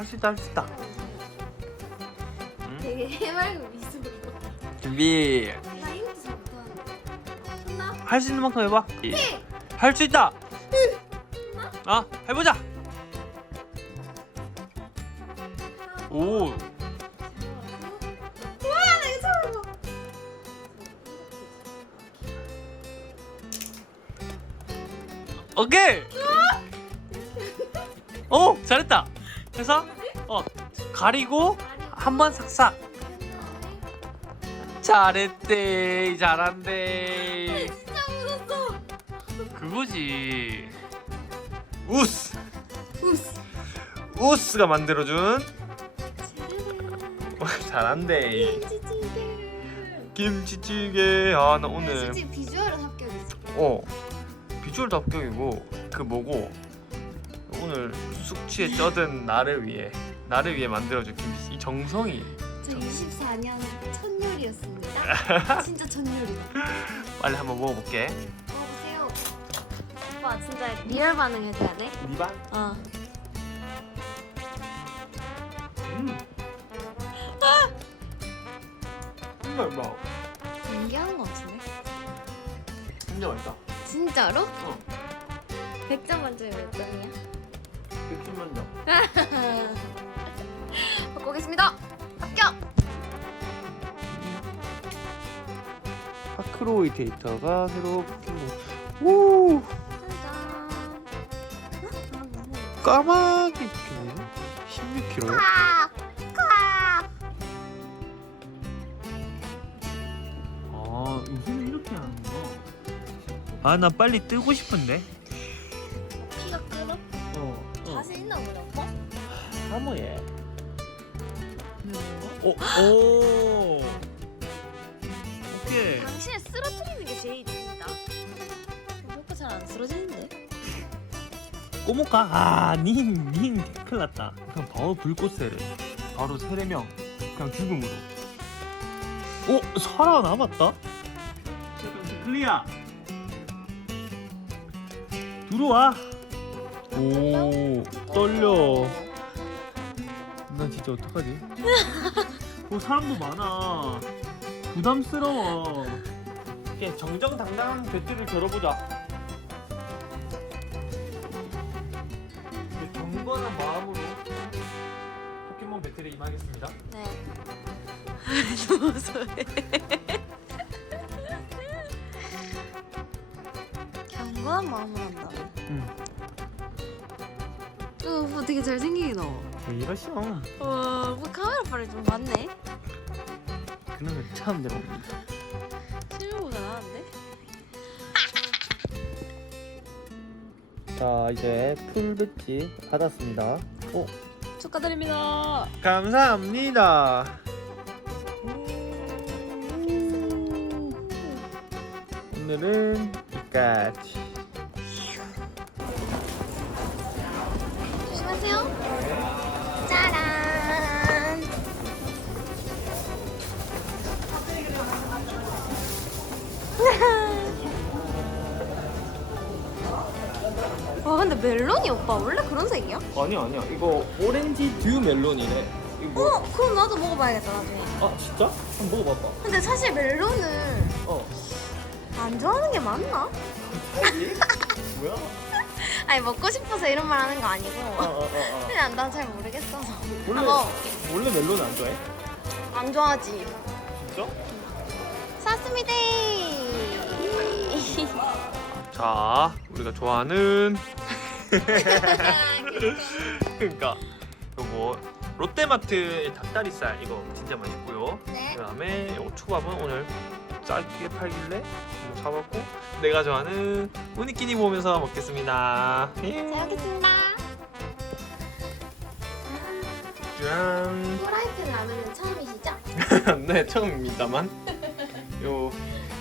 할 수 있다 할 수 있다. 응? 되게 해맑은 미소로. 준비. 나 이것도 잘 못하는데. 한다. 할수 있는 만큼 해봐. 할 수 있다. 아 해보자. 오. 우와 나 이거 처음 봐. 오케이. 오 잘했다 그래서 어 가리고 한 번 싹싹 잘했대 잘한대 진짜 묻었어. 그거지 우스 우스. 우스가 만들어준 잘한대 찌찌개. 김치찌개 아 나 오늘 솔직히 비주얼은 합격이지. 어 비주얼도 합격이고 그 뭐고 숙취에 쩌든 나를 위해 나를 위해 만들어준 김치 이 정성이 저 24년 첫 요리였습니다. 진짜 첫 요리. 빨리 한번 먹어볼게 먹어보세요. 오빠 진짜 리얼 반응 해줘야 돼. 니반 어. 음. 정말 맛 연기하는 거 같은데? 진짜 맛있다 진짜로? 어 100점 만점에 몇 점이야? 110만 점 바꾸겠습니다. 합격! 파크로이 데이터가 새로 오 짜잔. 까마귀 붙겠네 16kg 아, 아. 아 요새는 이렇게 하는 거 아 나 빨리 뜨고 싶은데 피가 끓어? 어, 자신 있나 보다, 오빠? 사모예 오, 오 오케이 당신을 쓰러뜨리는 게 제일 됩니다. 오빠 잘안 쓰러지는데? 꼬모까? 아, 닌, 닌 큰일 났다. 그냥 바로 불꽃 세례. 바로 세례명. 그냥 죽음으로. 오, 살아남았다? 클리어. 들어와. 오, 떨려. 난 진짜 어떡하지? 오, 사람도 많아. 부담스러워. 이렇게 정정당당한 배틀을 겨뤄보자. 네, 경건한 마음으로 포켓몬 배틀에 임하겠습니다. 네. 너무 소해. 경건한 마음을 한다. 응. 어, 오빠 되게 잘생기게 나와. 왜 이러시오? 와, 오빠 카메라 빨리 좀 맞네. 그놈을 처음 들어봅니다. 실무가 나왔는데? 자 이제 풀 배지 받았습니다. 오 축하드립니다. 감사합니다. 오늘은 여기까지. 조심하세요. 짜란. 와 근데 멜론이 오빠 원래 그런 색이야? 아니야 아니야 이거 오렌지 듀 멜론이네. 이거 뭐? 어 그럼 나도 먹어봐야겠다 나중에. 아 진짜? 한번 먹어봐봐. 근데 사실 멜론을 어. 안 좋아하는 게 맞나? 뭐야? 아니 먹고 싶어서 이런 말 하는 거 아니고 어 어어 어, 그냥 난잘 모르겠어서 원래 한번 원래 멜론 안 좋아해? 안 좋아하지 진짜? 샀습니다 자 우리가 좋아하는 그러니까 이거 뭐 롯데마트의 닭다리살 이거 진짜 맛있고요. 네. 그다음에 요 초밥은 오늘 짧게 팔길래 한번 사봤고 내가 좋아하는 우니끼니 보면서 먹겠습니다. 예. 잘 먹겠습니다 짠. 프라이팬 라면은 처음이시죠? 네 처음입니다만 요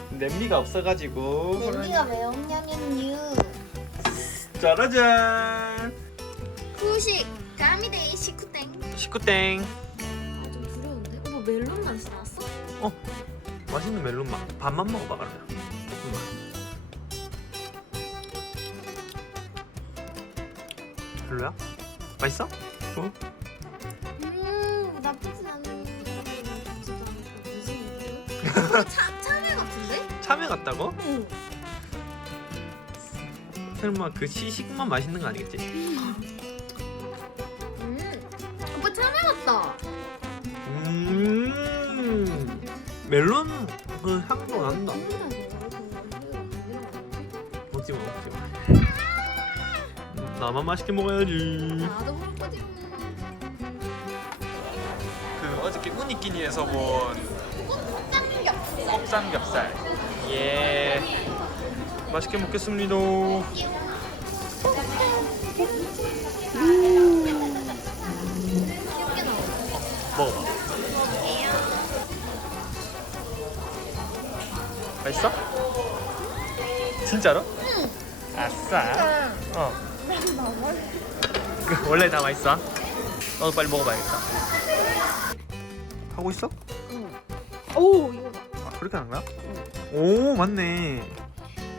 냄비가 없어가지고 냄비가 왜 없냐면요 짜라잔. 후식 까미데이 식후땡 식구땡. 아좀 두려운데? 오빠 멜론 맛이 났어? 맛있는 멜론 맛. 반만 먹어봐 그러면. 조금만. 별로야? 맛있어? 좋아? 나쁘진 않은 좋지도 않고 무슨 일이죠? 차 참외 같은데? 참외 같다고? 응. 설마 그 시식만 맛있는 거 아니겠지? 음. 오빠 참외 같다. 멜론 그 향도 난다. 먹지 마 먹지 마. 음, 나만 맛있게 먹어야지. 나도 먹을 거지. 그 어저께 우니끼니에서 본 쌍겹. 옥삼겹살. 예. 맛있게 먹겠습니다. 맛있어? 진짜로? 응. 아싸. 어. 그 원래 다 맛있어? 너도 빨리 먹어봐야겠다. 하고 있어? 오 이거 봐. 아 그렇게 하는 거야? 오 맞네.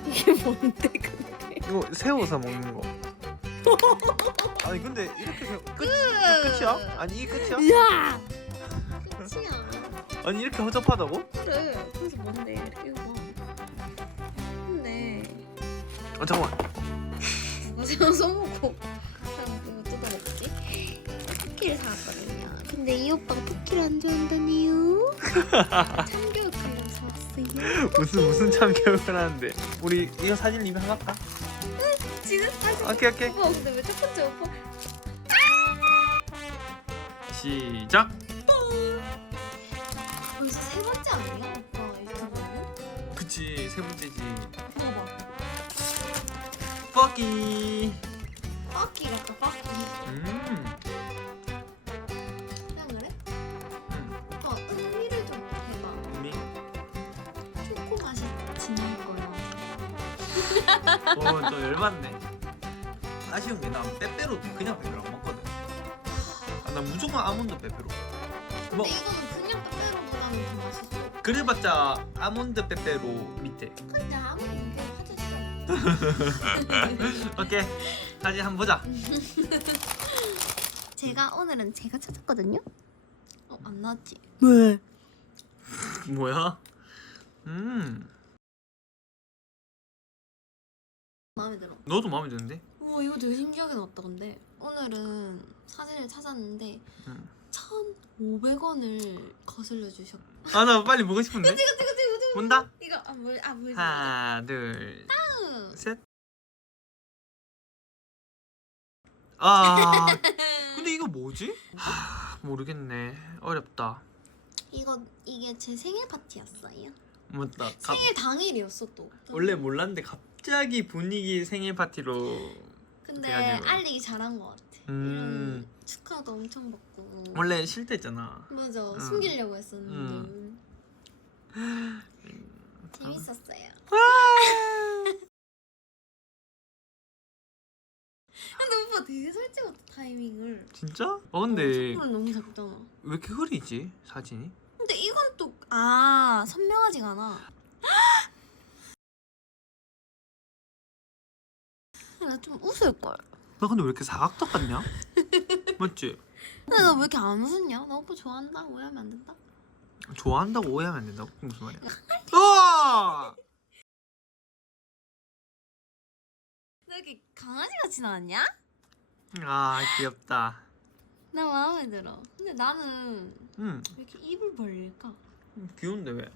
이게 뭔데 근데? 이거 세워서 먹는 거. 아니 근데 이렇게 세워 끝 끝이야? 아니 이게 끝이야? 야. 끝이야. 아니 이렇게 허접하다고? 그래. 그래서 뭔데? 이거 어 잠깐만. 세워 써먹고 그냥 이거 뜯어먹지? 쿠키를 사왔거든요. 근데 이 오빠가 쿠키를 안 좋아한다니요? 참교육 관련 사왔어요. 무슨 무슨 참 교육을 하는데 우리 이거 사진 리뷰 한번 할까? 지금 사실 오케이 오케이 오빠 근데 왜 첫 번째 오빠 시작 벌써 세 번째 아니야? 오빠 유튜브는? 그치 세 번째지 봐봐. 뻐기 빠끼 같다. 음 그냥 그래? 음. 오빠 의미를 좀 해봐. 우리 초코 맛이 진할 거야. 어또 열받네 아쉬운 게 난 빼빼로 그냥 빼빼로 안 먹거든 아, 난 무조건 아몬드 빼빼로 뭐 근데 이거는 그냥 빼빼로보다는 더 맛있어. 그래봤자 아몬드 빼빼로 밑에 근데 아무 이게 하자지. 오케이 사진 한번 보자 제가 오늘은 제가 찾았거든요. 어 안 나왔지? 왜? 뭐야? 음 마음에 들어. 너도 마음에 드는데? 우와 이거 되게 신기하게 나왔다 근데 오늘은 사진을 찾았는데 응. 1,500원을 거슬려 주셨. 아나 빨리 보고 싶은데? 그치 그치 그치 그치. 본다? 이거 아물아 물. 하나 둘 응. 셋. 아 근데 이거 뭐지? 하, 모르겠네 어렵다 이거 이게 제 생일 파티였어요. 맞다 갑- 생일 당일이었어 또. 원래 몰랐는데 갑자기 분위기 생일 파티로 근데 돼가지고. 알리기 잘한 것 같아. 음 이런 축하도 엄청 받고. 원래 싫대잖아 맞아 응. 숨기려고 했었는데. 재밌었어요. 오빠 되게 잘 찍었다 타이밍을. 진짜? 어 근데 촛불 너무 작잖아. 왜 이렇게 흐리지 사진이? 근데 이건 또 아 선명하지가 않아. 나 좀 웃을 걸. 나 근데 왜 이렇게 사각턱 같냐? 맞지? 근데 나 왜 이렇게 안 웃었냐? 나 오빠 좋아한다. 오해하면 안 된다. 좋아한다고 오해하면 안 된다고? 무슨 말이야? 우와! 나 이렇게 강아지 같이 나왔냐? 아 귀엽다 나 마음에 들어. 근데 나는 응왜 이렇게 입을 벌릴까? 귀여운데 왜?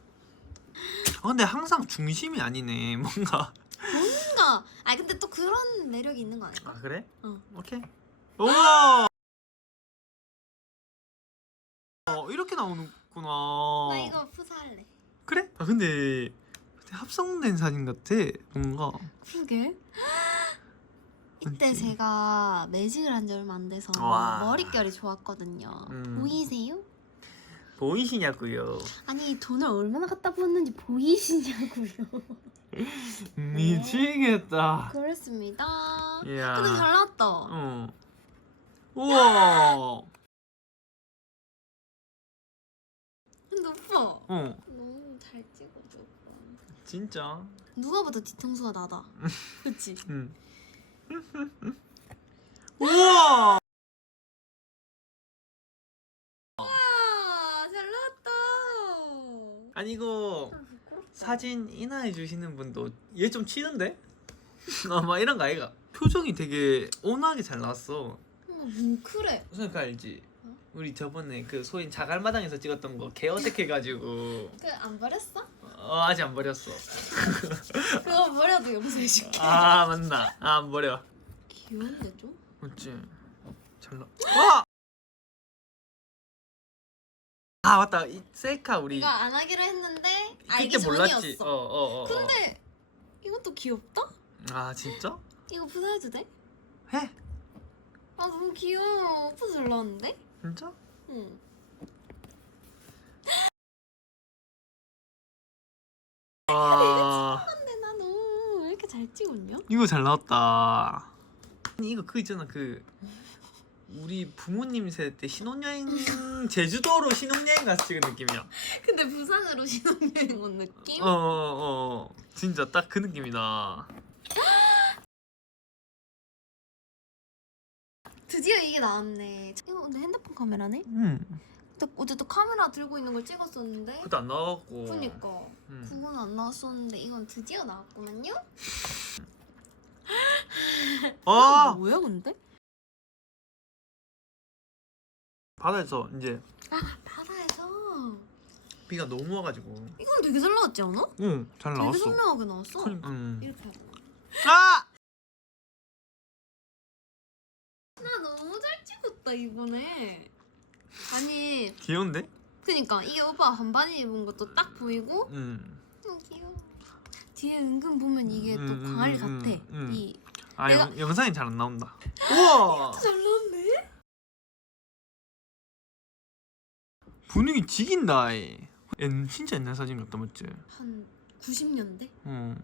아 근데 항상 중심이 아니네 뭔가 뭔가 아니 근데 또 그런 매력이 있는 거 아닐까? 아 그래? 응. 오케이 우와 어 이렇게 나오는구나 나 이거 푸사할래. 그래? 아 근데 합성된 사진 같아 뭔가 그게? 이때 그치. 제가 매직을 한 지 얼마 안 돼서 와. 머릿결이 좋았거든요. 음. 보이세요? 보이시냐고요 아니 돈을 얼마나 갖다 부었는지 보이시냐고요. 미치겠다 그렇습니다. 이야 근데 잘 나왔다. 어 우와 근데 오빠 어 너무 잘 찍어줘. 오빠. 진짜 누가 봐도 뒤통수가 나다. 그치? 응. 우와! 아, 잘 나왔다. 아니 이거 사진 인화해 주시는 분도 얘 좀 치는데? 아마 이런 거 아이가 표정이 되게 온화하게 잘 나왔어 뭔가 뭉클해. 무슨 그 알지? 어? 우리 저번에 그 소인 자갈마당에서 찍었던 거 개 어색해가지고 그 안 버렸어? 어, 아직 안 버렸어 그거 버려도 용서해줄게. 아 맞나 아 안 버려 귀여운데 좀? 맞지? 잘 나. 와! 아 맞다 이 셀카 우리 이거 안 하기로 했는데 알기 그때 몰랐지. 전이었어. 어어어. 어, 근데 이것도 귀엽다? 아 진짜? 이거 부사해도 돼? 해? 아 너무 귀여워. 오빠 잘 나왔는데? 진짜? 응. 와 근데 나 너무 왜 이렇게 잘 찍었냐? 이거 잘 나왔다. 아니 이거 그 있잖아 그 우리 부모님 세대 때 신혼여행 제주도로 신혼여행 가서 찍은 느낌이야. 근데 부산으로 신혼여행 온 느낌? 어어 어, 어. 진짜 딱 그 느낌이다. 드디어 이게 나왔네. 이거 근데 핸드폰 카메라네? 음. 근데 어제 또 카메라 들고 있는 걸 찍었었는데. 그것도 안 나왔고. 그니까 음. 그건 안 나왔었는데 이건 드디어 나왔구만요. 아 뭐야 근데? 바다에서 이제 바다에서 비가 너무 와가지고. 이건 되게 잘 나왔지 않아? 응, 잘 되게 나왔어. 선명하게 나왔어. 음. 이렇게 하고. 아! 나 너무 잘 찍었다 이번에. 아니 귀여운데? 그니까 이게 오빠 반바지 입은 것도 딱 보이고 음. 너무 귀여워. 뒤에 은근 보면 이게 또 음, 음, 광아리 음, 같아. 음. 이 아 내가- 영, 영상이 잘 안 나온다. 우와! 잘 나왔네. 분위기 지긴다. 이. 옛, 진짜 옛날 사진 같다 맞지? 한 90년대? 응.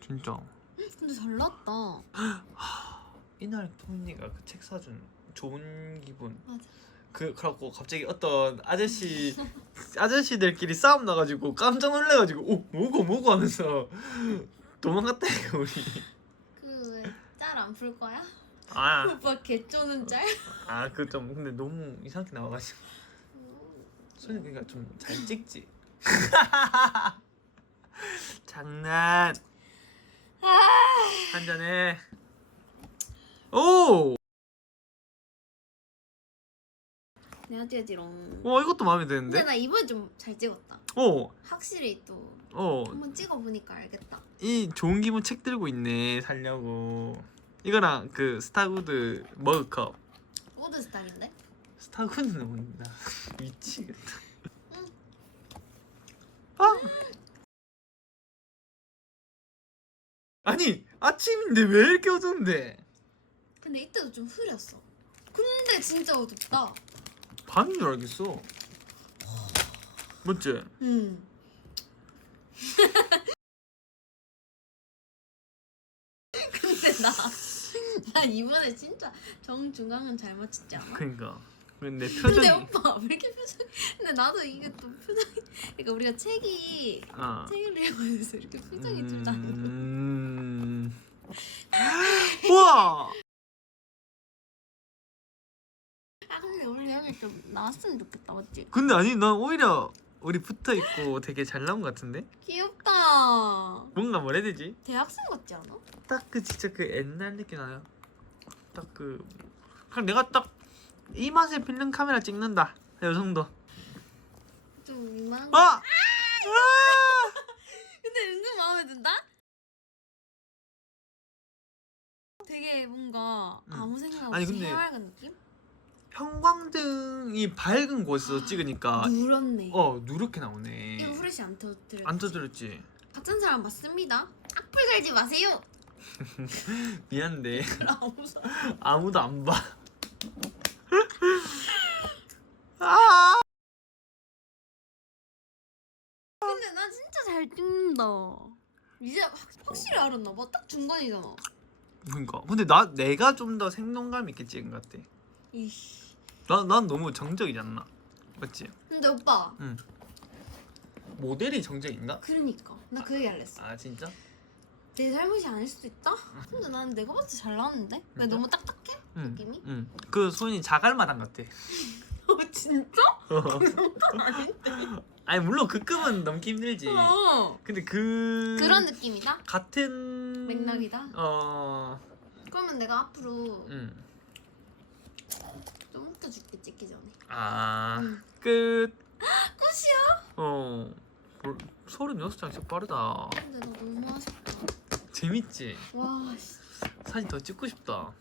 진짜. 근데 잘 나왔다. 이날 토니가 그 책 사준 좋은 기분. 맞아. 그 그래갖고 갑자기 어떤 아저씨 아저씨들끼리 싸움 나가지고 깜짝 놀래가지고 오 뭐고 뭐고 하면서 도망갔다 이거 우리. 그짤 안 풀 거야? 아. 오빠 개쩌는 짤? 아 그 좀 근데 너무 이상하게 나와가지고 손이 그러니까 좀 잘 찍지 장난 아, 한잔해 오! 뛰어지롱. 와 이것도 마음에 근데 드는데? 나 이번에 좀 잘 찍었다. 어! 확실히 또 어! 한번 찍어보니까 알겠다. 이 좋은 기분 책 들고 있네 살려고 이거랑 그 스타구드 머그컵 오드 스타일인데? 스타구드는 뭔다 미치겠다 응. 아! 아니 아침인데 왜 이렇게 어두운데 근데 이때도 좀 흐렸어. 근데 진짜 어둡다. 밤인 줄 알겠어 맞지? 응. 근데 나, 나 이번에 진짜 정중앙은 잘 맞췄지 않아? 그니까 근데 근데 표정이 오빠 왜 이렇게 표정? 근데 나도 이게 또 표정이 그러니까 우리가 책이 어. 책을 읽어서 이렇게 표정이 좀 다르고 음... 우와 좀 나왔으면 좋겠다 맞지? 근데 아니 난 오히려 우리 붙어 있고 되게 잘 나온 것 같은데 귀엽다 뭔가 뭐라 해야 되지? 대학생 같지 않아? 딱 그 진짜 그 옛날 느낌 나요. 딱 그 그냥 내가 딱 이 맛에 필름 카메라 찍는다. 요 정도. 좀 이만한 아! 거 아! 근데 은근 마음에 든다? 되게 뭔가 응. 아무 생각 아니, 없이 근데- 해맑은 느낌? 형광등이 밝은 곳에서 찍으니까 누렇네. 어 누렇게 나오네. 이거 후레쉬 안 터뜨려 안 터뜨렸지. 같은 사람 맞습니다. 악플 달지 마세요. 미안데. 아무 사 아무도 안 봐. 아! 근데 나 진짜 잘 찍는다. 이제 확, 확실히 알았나 봐. 딱 중간이잖아. 그러니까. 근데 나 내가 좀 더 생동감 있게 찍은 것 같아. 이씨 난 난 너무 정적이지 않나? 맞지? 근데 오빠 모델이 정적인가? 그러니까 나 그 얘기 할랬어 아 진짜? 내 잘못이 아닐 수도 있다? 근데 나는 내가 봤을 때 잘 나왔는데? 왜? 너무 딱딱해? 응. 느낌이? 응. 그 손이 자갈마당 같아. 어 진짜? 어. 아닌데 아니 물론 그 급은 넘기 힘들지. 어. 근데 그 그런 느낌이다. 같은 맥락이다? 어, 그러면 내가 앞으로 음, 좀 웃겨줄게 찍기 전에. 아, 음. 끝. 끝이야? 어, 볼- 서른 여섯 장 진짜 빠르다. 근데 나 너무 아쉽다. 재밌지. 와 씨. 사진 더 찍고 싶다.